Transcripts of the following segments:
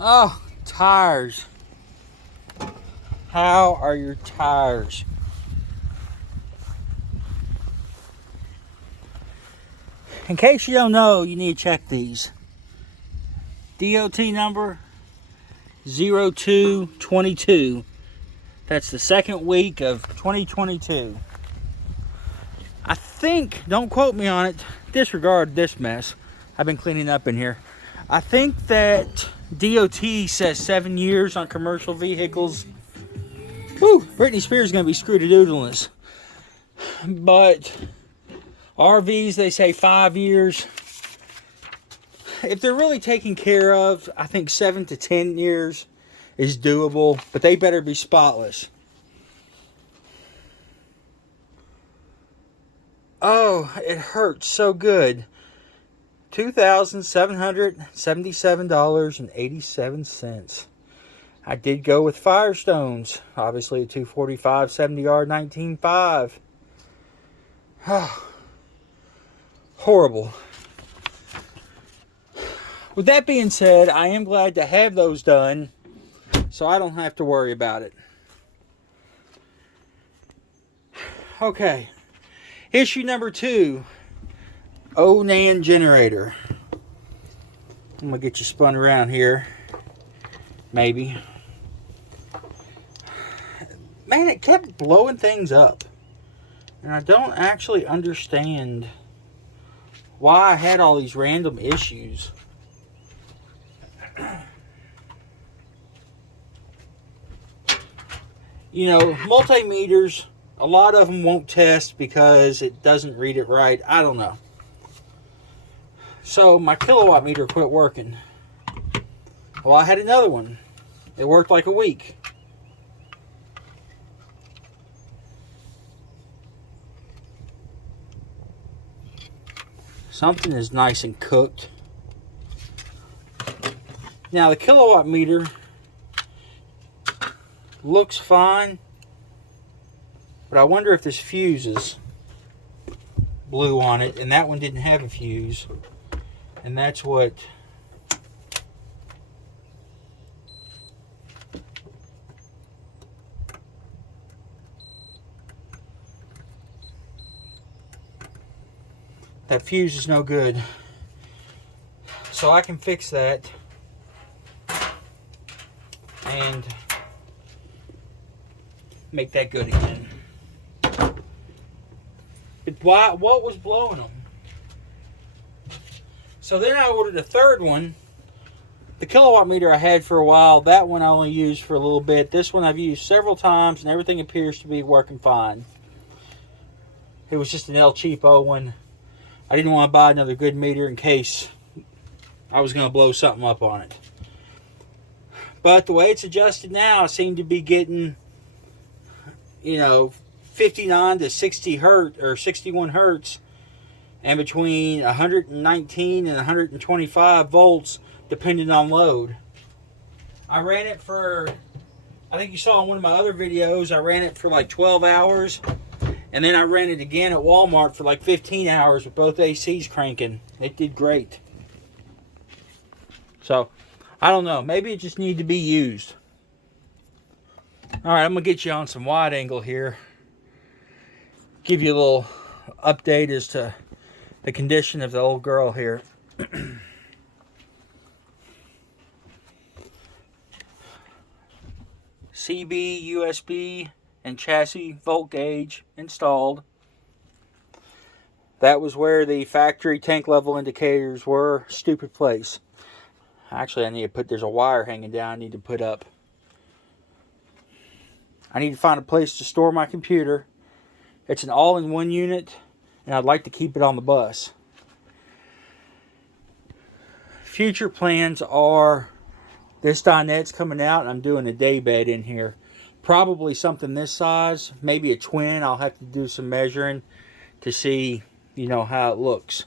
Oh, tires. How are your tires? In case you don't know, you need to check these. DOT number 0222. That's the second week of 2022. I think, don't quote me on it, disregard this mess. I've been cleaning up in here. I think that DOT says 7 years on commercial vehicles. Whew, Britney Spears is going to be screwed to doodleness. But RVs, they say 5 years. If they're really taken care of, I think 7 to 10 years is doable, but they better be spotless. Oh, it hurts so good. $2,777.87. I did go with Firestones. Obviously a 245 70R 19.5. Oh, horrible. With that being said, I am glad to have those done so I don't have to worry about it. Okay. Issue number 2. Onan Generator. I'm going to get you spun around here. Maybe. Man, it kept blowing things up. And I don't actually understand why I had all these random issues. You know, multimeters, a lot of them won't test because it doesn't read it right. I don't know. So my kilowatt meter quit working. Well, I had another one. It worked like a week. Something is nice and cooked. Now the kilowatt meter looks fine, but I wonder if this fuse blew on it, and that one didn't have a fuse, and that's what that fuse is no good. So I can fix that and make that good again. What was blowing them? So then I ordered a third one. The kilowatt meter I had for a while, that one I only used for a little bit. This one I've used several times and everything appears to be working fine. It was just an El Cheapo one. I didn't want to buy another good meter in case I was going to blow something up on it. But the way it's adjusted now, I seem to be getting, 59 to 60 hertz or 61 hertz, and between 119 and 125 volts, depending on load. I ran it for, I think you saw in one of my other videos, I ran it for like 12 hours. And then I ran it again at Walmart for like 15 hours with both ACs cranking. It did great. So, I don't know. Maybe it just needed to be used. Alright, I'm going to get you on some wide angle here. Give you a little update as to the condition of the old girl here. CB, USB, and chassis volt gauge installed. That was where the factory tank level indicators were. Stupid place. Actually, I need to put, there's a wire hanging down I need to put up. I need to find a place to store my computer. It's an all-in-one unit, and I'd like to keep it on the bus. Future plans are, this dinette's coming out, and I'm doing a day bed in here. Probably something this size, maybe a twin. I'll have to do some measuring to see, how it looks.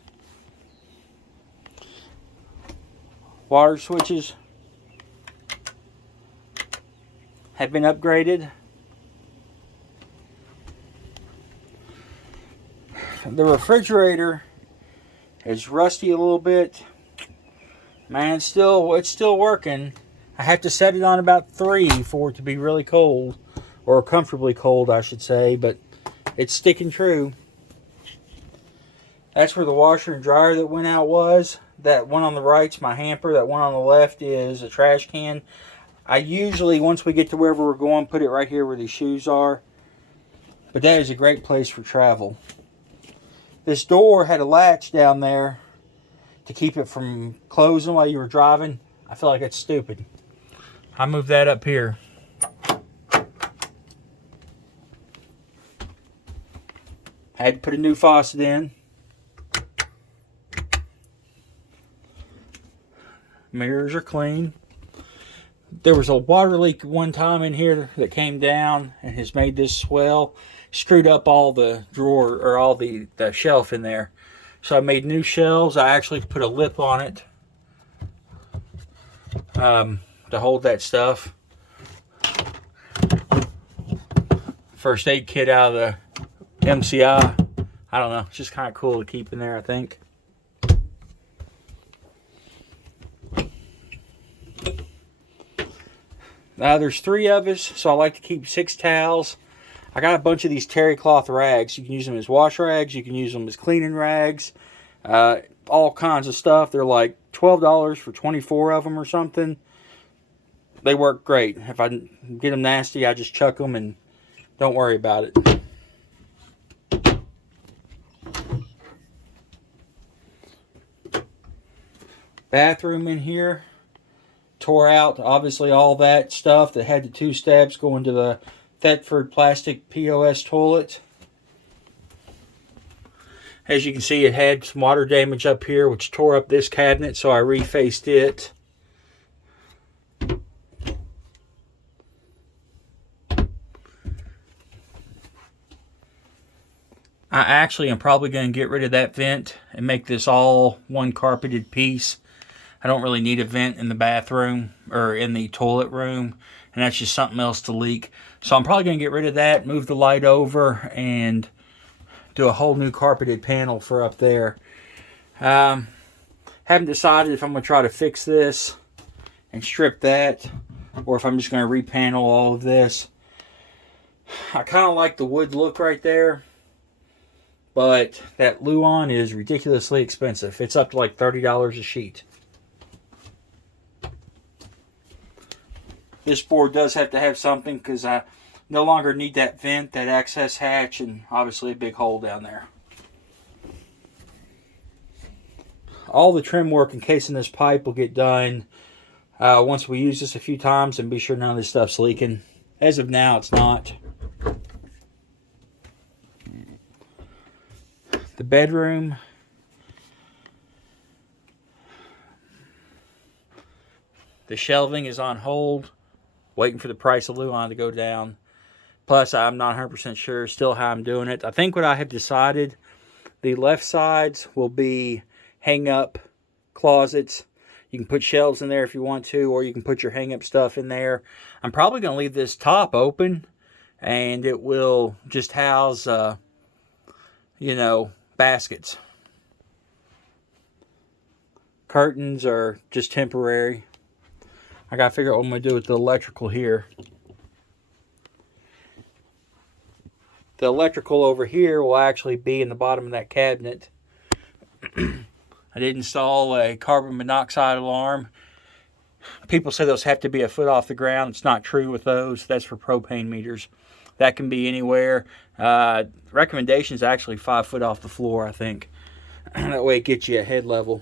Water switches have been upgraded. The refrigerator is rusty a little bit. Man, it's still working. I have to set it on about 3 for it to be really cold, or comfortably cold, I should say, but it's sticking true. That's where the washer and dryer that went out was. That one on the right's my hamper. That one on the left is a trash can. I usually, once we get to wherever we're going, put it right here where these shoes are. But that is a great place for travel. This door had a latch down there to keep it from closing while you were driving. I feel like it's stupid. I moved that up here. Had to put a new faucet in. Mirrors are clean. There was a water leak one time in here that came down and has made this swell. Screwed up all the drawer, or all the shelf in there. So I made new shelves. I actually put a lip on it to hold that stuff. First aid kit out of the MCI. I don't know. It's just kind of cool to keep in there, I think. There's 3 of us, so I like to keep 6 towels. I got a bunch of these terry cloth rags. You can use them as wash rags. You can use them as cleaning rags. All kinds of stuff. They're like $12 for 24 of them or something. They work great. If I get them nasty, I just chuck them and don't worry about it. Bathroom in here. Tore out, obviously, all that stuff that had the 2 steps going to the Thetford plastic POS toilet. As you can see, it had some water damage up here, which tore up this cabinet, so I refaced it. I actually am probably going to get rid of that vent and make this all one carpeted piece. I don't really need a vent in the bathroom or in the toilet room, and that's just something else to leak. So I'm probably going to get rid of that, move the light over, and do a whole new carpeted panel for up there. Haven't decided if I'm going to try to fix this and strip that, or if I'm just going to repanel all of this. I kind of like the wood look right there, but that Luan is ridiculously expensive. It's up to like $30 a sheet. This board does have to have something because I no longer need that vent, that access hatch, and obviously a big hole down there. All the trim work encasing this pipe will get done once we use this a few times and be sure none of this stuff's leaking. As of now, it's not. The bedroom. The shelving is on hold. Waiting for the price of Luan to go down. Plus, I'm not 100% sure still how I'm doing it. I think what I have decided, the left sides will be hang-up closets. You can put shelves in there if you want to, or you can put your hang-up stuff in there. I'm probably going to leave this top open, and it will just house, baskets. Curtains are just temporary. I gotta figure out what I'm gonna do with the electrical here. The electrical over here will actually be in the bottom of that cabinet. I did install a carbon monoxide alarm. People say those have to be a foot off the ground. It's not true with those. That's for propane meters. That can be anywhere. Recommendation is actually 5 foot off the floor, I think. That way it gets you at head level.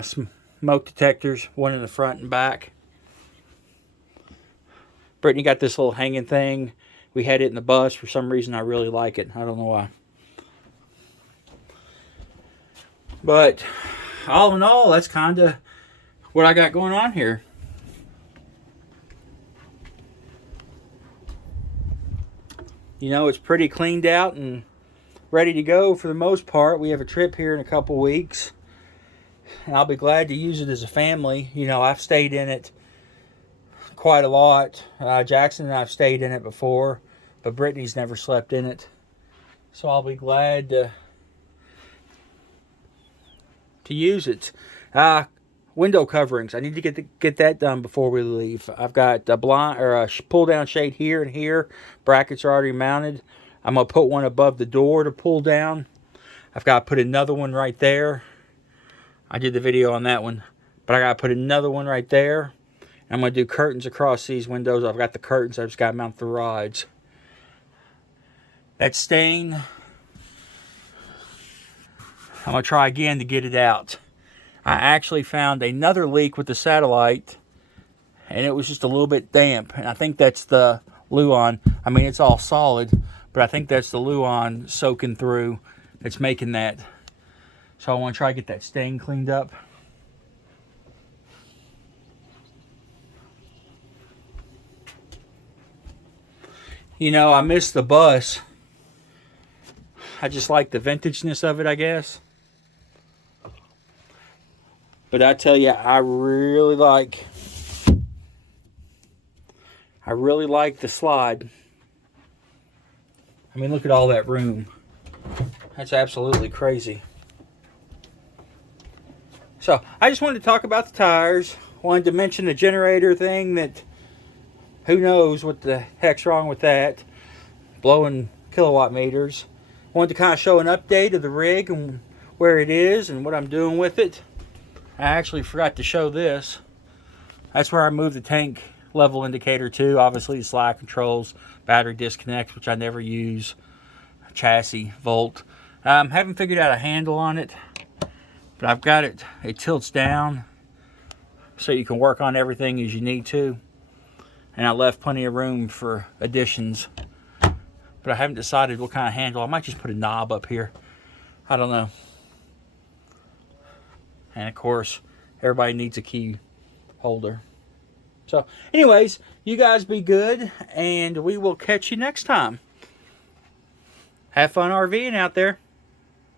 Smoke detectors, one in the front and back. Brittany got this little hanging thing. We had it in the bus. For some reason, I really like it. I don't know why. But all in all, that's kind of what I got going on here. It's pretty cleaned out and ready to go for the most part. We have a trip here in a couple weeks. And I'll be glad to use it as a family. I've stayed in it quite a lot. Jackson and I've stayed in it before, but Brittany's never slept in it. So I'll be glad to use it. window coverings. I need to get that done before we leave. I've got a blind or a pull down shade here and here. Brackets are already mounted. I'm gonna put one above the door to pull down. I've got to put another one right there. I did the video on that one, but I got to put another one right there. I'm going to do curtains across these windows. I've got the curtains. I've just got to mount the rods. That stain, I'm going to try again to get it out. I actually found another leak with the satellite, and it was just a little bit damp. And I think that's the Luan. I mean, it's all solid, but I think that's the Luan soaking through that's making that. So I want to try to get that stain cleaned up. You know, I miss the bus. I just like the vintageness of it, I guess. But I tell you, I really like the slide. I mean, look at all that room. That's absolutely crazy. So, I just wanted to talk about the tires. Wanted to mention the generator thing that who knows what the heck's wrong with that. Blowing kilowatt meters. Wanted to kind of show an update of the rig and where it is and what I'm doing with it. I actually forgot to show this. That's where I moved the tank level indicator to. Obviously, the slide controls, battery disconnects, which I never use, chassis, volt. Haven't figured out a handle on it, but I've got it. It tilts down so you can work on everything as you need to. And I left plenty of room for additions. But I haven't decided what kind of handle. I might just put a knob up here. I don't know. And of course, everybody needs a key holder. So, anyways, you guys be good, and we will catch you next time. Have fun RVing out there.